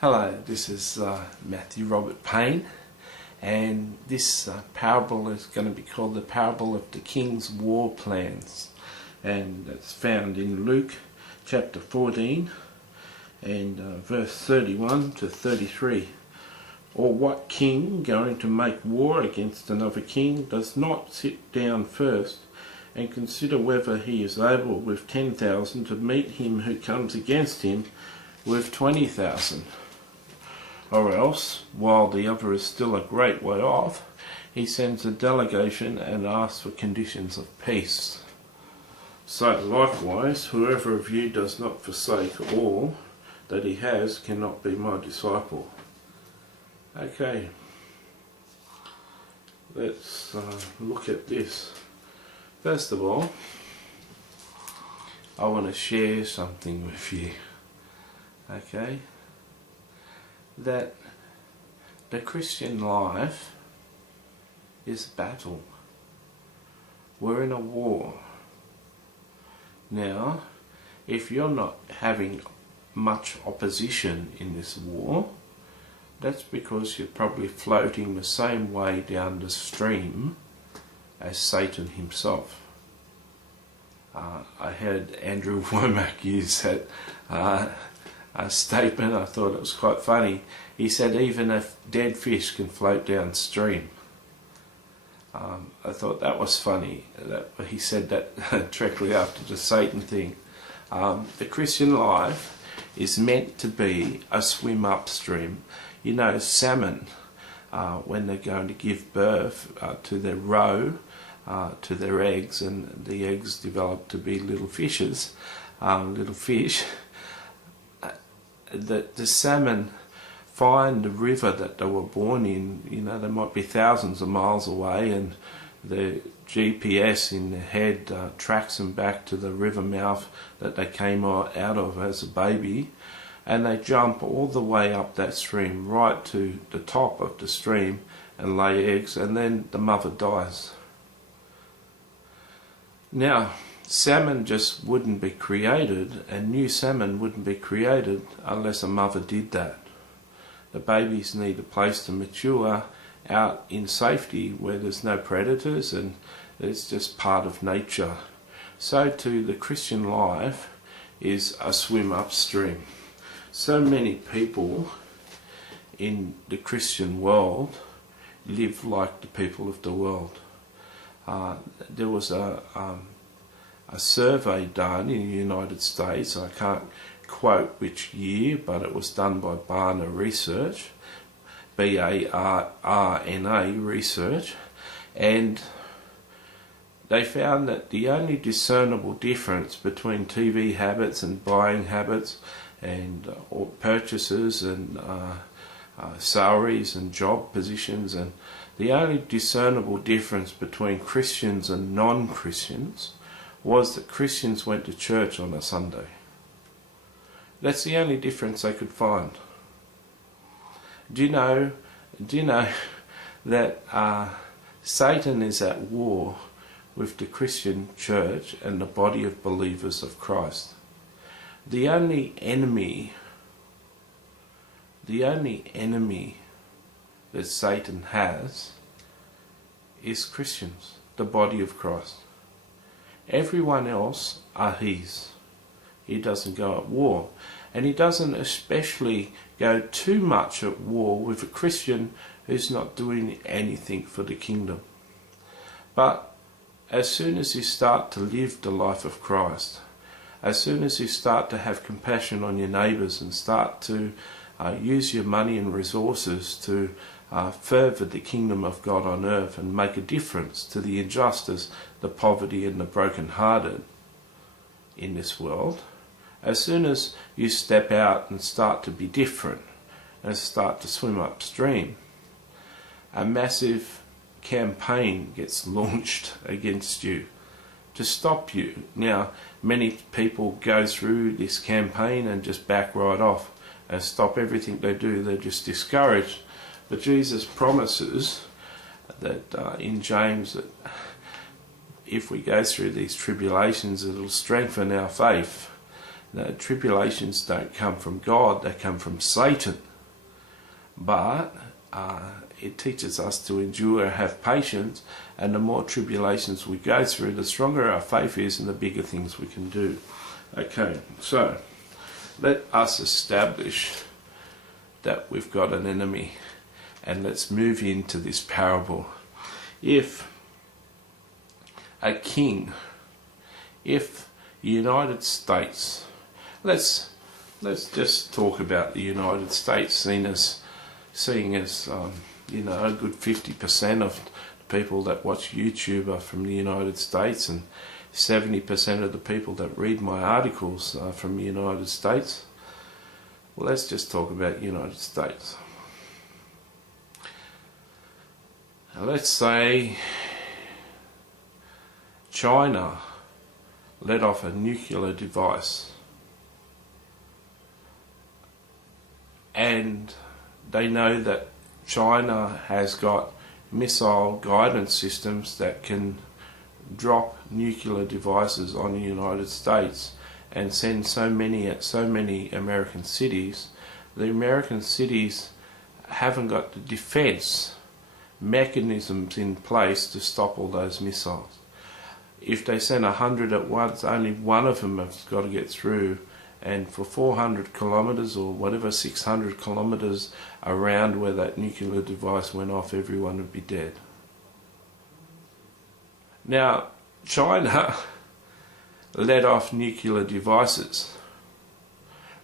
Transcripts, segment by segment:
Hello, this is Matthew Robert Payne, and this parable is going to be called the parable of the king's war plans, and it's found in Luke chapter 14 and verse 31 to 33. Or what king going to make war against another king does not sit down first and consider whether he is able with 10,000 to meet him who comes against him with 20,000? Or else, while the other is still a great way off, he sends a delegation and asks for conditions of peace. So likewise, whoever of you does not forsake all that he has cannot be my disciple. Okay, let's look at this. First of all, I want to share something with you. Okay, that the Christian life is a battle. We're in a war. Now, if you're not having much opposition in this war, that's because you're probably floating the same way down the stream as Satan himself. I heard Andrew Womack use that a statement. I thought it was quite funny. He said even a dead fish can float downstream. I thought that was funny. He said that directly after the Satan thing. The Christian life is meant to be a swim upstream. You know, salmon, when they're going to give birth to their roe, to their eggs, and the eggs develop to be little fishes, little fish, the salmon find the river that they were born in. You know, they might be thousands of miles away, and the GPS in their head tracks them back to the river mouth that they came out of as a baby, and they jump all the way up that stream right to the top of the stream and lay eggs, and then the mother dies. Now, salmon just wouldn't be created, and new salmon wouldn't be created unless a mother did that. The babies need a place to mature out in safety where there's no predators, and it's just part of nature. So too the Christian life is a swim upstream. So many people in the Christian world live like the people of the world. There was a survey done in the United States. I can't quote which year, but it was done by Barna Research, B-A-R-R-N-A Research, and they found that the only discernible difference between TV habits and buying habits and or purchases and salaries and job positions, and the only discernible difference between Christians and non-Christians was that Christians went to church on a Sunday. That's the only difference they could find. Do you know that Satan is at war with the Christian church and the body of believers of Christ? The only enemy that Satan has is Christians, the body of Christ. Everyone else are his. He doesn't go at war, and he doesn't especially go too much at war with a Christian who's not doing anything for the kingdom. But as soon as you start to live the life of Christ, as soon as you start to have compassion on your neighbours and start to use your money and resources to further the kingdom of God on earth and make a difference to the injustice, the poverty and the broken-hearted in this world, as soon as you step out and start to be different and start to swim upstream, a massive campaign gets launched against you to stop you. Now, many people go through this campaign and just back right off and stop everything they do. They're just discouraged. But Jesus promises that in James that if we go through these tribulations, it'll strengthen our faith. Now, tribulations don't come from God, they come from Satan. but it teaches us to endure, have patience, and the more tribulations we go through, the stronger our faith is and the bigger things we can do. Okay, so let us establish that we've got an enemy, and let's move into this parable. If a king, if the United States, let's just talk about the United States, seeing as a good 50% of the people that watch YouTube are from the United States, and 70% of the people that read my articles are from the United States. Well, let's just talk about the United States. Now, let's say China let off a nuclear device, and they know that China has got missile guidance systems that can drop nuclear devices on the United States and send so many American cities. The American cities haven't got the defense mechanisms in place to stop all those missiles. If they send 100 at once, only one of them has got to get through, and for 400 kilometers or whatever, 600 kilometers around where that nuclear device went off, everyone would be dead. Now, China let off nuclear devices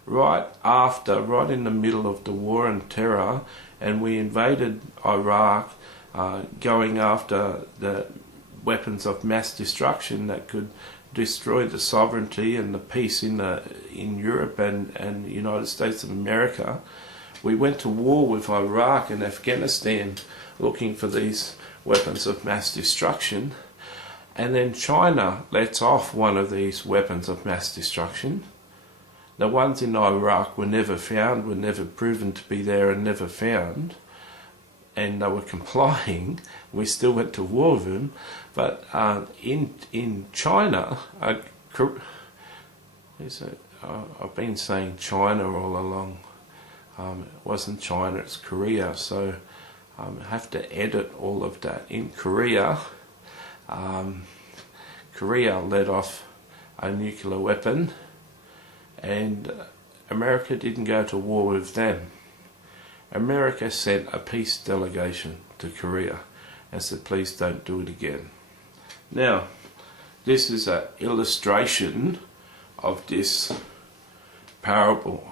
right in the middle of the war and terror, and we invaded Iraq, going after the weapons of mass destruction that could destroy the sovereignty and the peace in Europe and the United States of America. We went to war with Iraq and Afghanistan looking for these weapons of mass destruction, and then China lets off one of these weapons of mass destruction. The ones in Iraq were never found, were never proven to be there and never found, and they were complying. We still went to war with them. But in China, I've been saying China all along. It wasn't China, it's Korea. So I have to edit all of that. In Korea, Korea let off a nuclear weapon, and America didn't go to war with them. America sent a peace delegation to Korea and said, please don't do it again. Now, this is an illustration of this parable.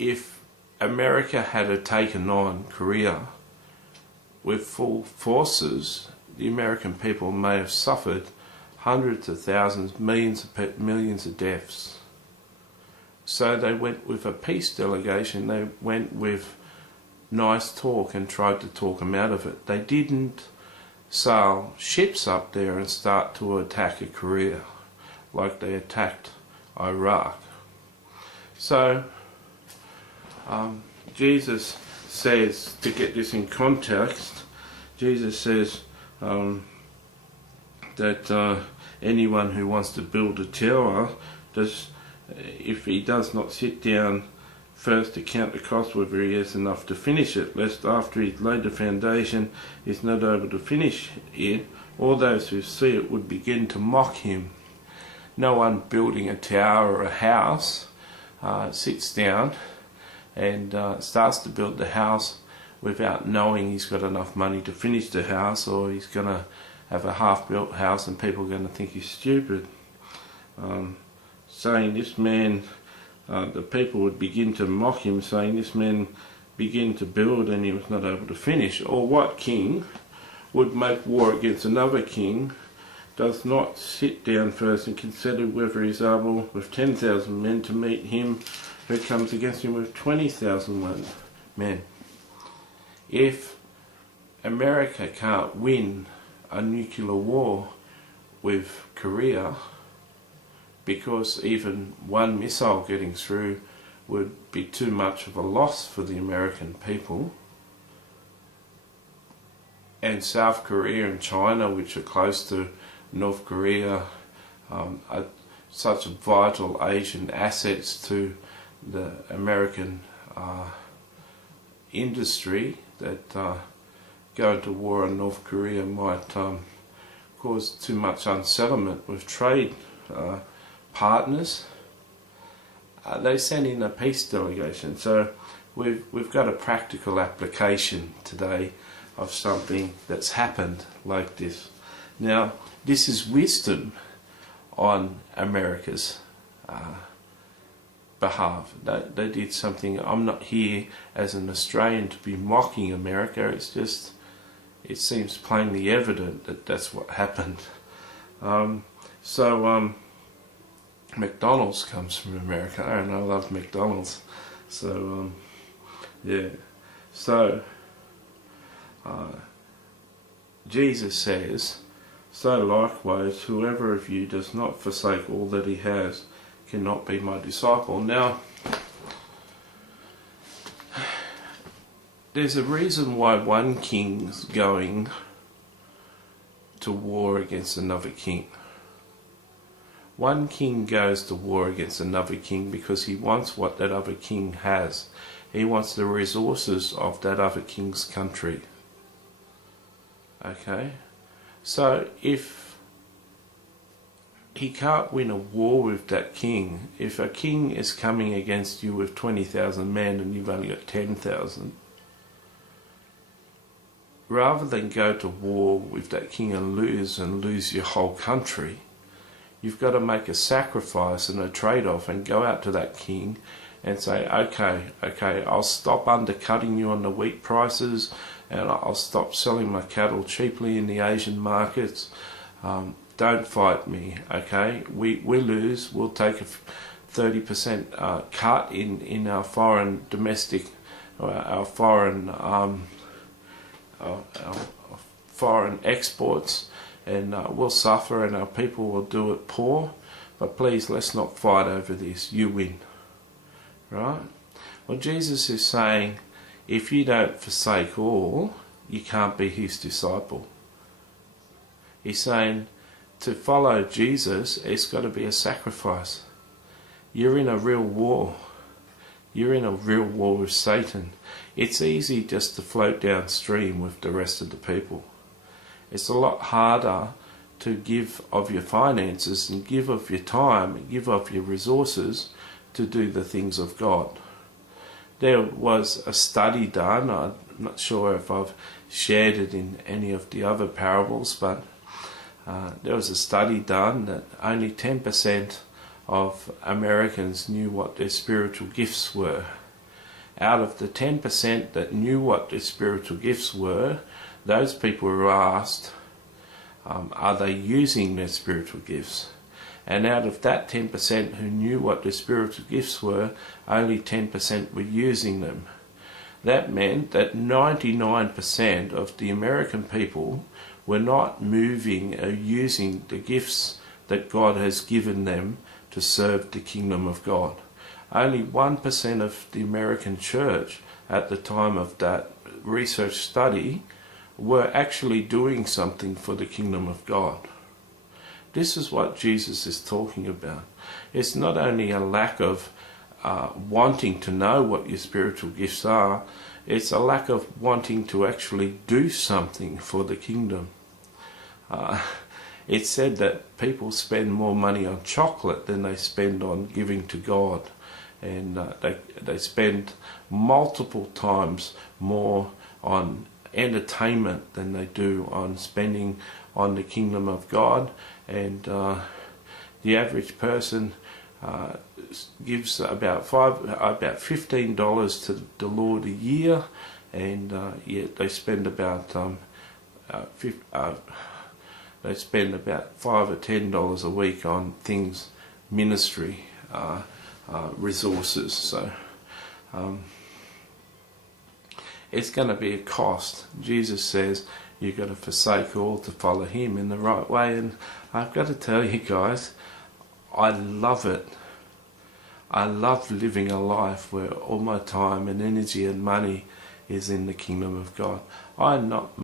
If America had taken on Korea with full forces, the American people may have suffered hundreds of thousands, millions of deaths. So they went with a peace delegation. They went with nice talk and tried to talk them out of it. They didn't sail ships up there and start to attack Korea like they attacked Iraq. So Jesus says, to get this in context, Jesus says that anyone who wants to build a tower, if he does not sit down first to count the cost, whether he has enough to finish it, lest after he's laid the foundation he's not able to finish it, all those who see it would begin to mock him. No one building a tower or a house sits down and starts to build the house without knowing he's got enough money to finish the house, or he's going to have a half-built house and people are going to think he's stupid. Saying this man, the people would begin to mock him, saying this man began to build and he was not able to finish. Or what king would make war against another king, does not sit down first and consider whether he's able with 10,000 men to meet him who comes against him with 20,000 men. If America can't win a nuclear war with Korea, because even one missile getting through would be too much of a loss for the American people, and South Korea and China, which are close to North Korea, are such vital Asian assets to the American industry that going to war on North Korea might cause too much unsettlement with trade partners. They sent in a peace delegation. So we've got a practical application today of something that's happened like this. Now, this is wisdom on America's behalf. They did something. I'm not here as an Australian to be mocking America. It's just, it seems plainly evident that that's what happened. McDonald's comes from America, and I love McDonald's. So yeah. So Jesus says, "So likewise, whoever of you does not forsake all that he has cannot be my disciple." Now, there's a reason why one king's going to war against another king. One king goes to war against another king because he wants what that other king has. He wants the resources of that other king's country. Okay? So if he can't win a war with that king, if a king is coming against you with 20,000 men and you've only got 10,000, rather than go to war with that king and lose your whole country, you've got to make a sacrifice and a trade-off and go out to that king and say, okay, I'll stop undercutting you on the wheat prices, and I'll stop selling my cattle cheaply in the Asian markets. Don't fight me, okay? We lose, we'll take a 30% cut in our foreign domestic, our foreign exports, and we'll suffer and our people will do it poor, but please, let's not fight over this. You win. Right? Well, Jesus is saying, if you don't forsake all, you can't be his disciple. He's saying, to follow Jesus, it's got to be a sacrifice. You're in a real war. You're in a real war with Satan. It's easy just to float downstream with the rest of the people. It's a lot harder to give of your finances and give of your time and give of your resources to do the things of God. There was a study done, I'm not sure if I've shared it in any of the other parables, but there was a study done that only 10% of Americans knew what their spiritual gifts were. Out of the 10% that knew what their spiritual gifts were, those people were asked, are they using their spiritual gifts? And out of that 10% who knew what their spiritual gifts were, only 10% were using them. That meant that 99% of the American people were not moving or using the gifts that God has given them to serve the kingdom of God. Only 1% of the American church at the time of that research study were actually doing something for the kingdom of God. This is what Jesus is talking about. It's not only a lack of wanting to know what your spiritual gifts are, it's a lack of wanting to actually do something for the kingdom. It's said that people spend more money on chocolate than they spend on giving to God. And they spend multiple times more on entertainment than they do on spending on the kingdom of God. And the average person gives about $15 to the Lord a year, and yet they spend about $5 or $10 a week on things, ministry, resources. So it's going to be a cost. Jesus says you've got to forsake all to follow him in the right way. And I've got to tell you guys, I love it. I love living a life where all my time and energy and money is in the kingdom of God. I'm not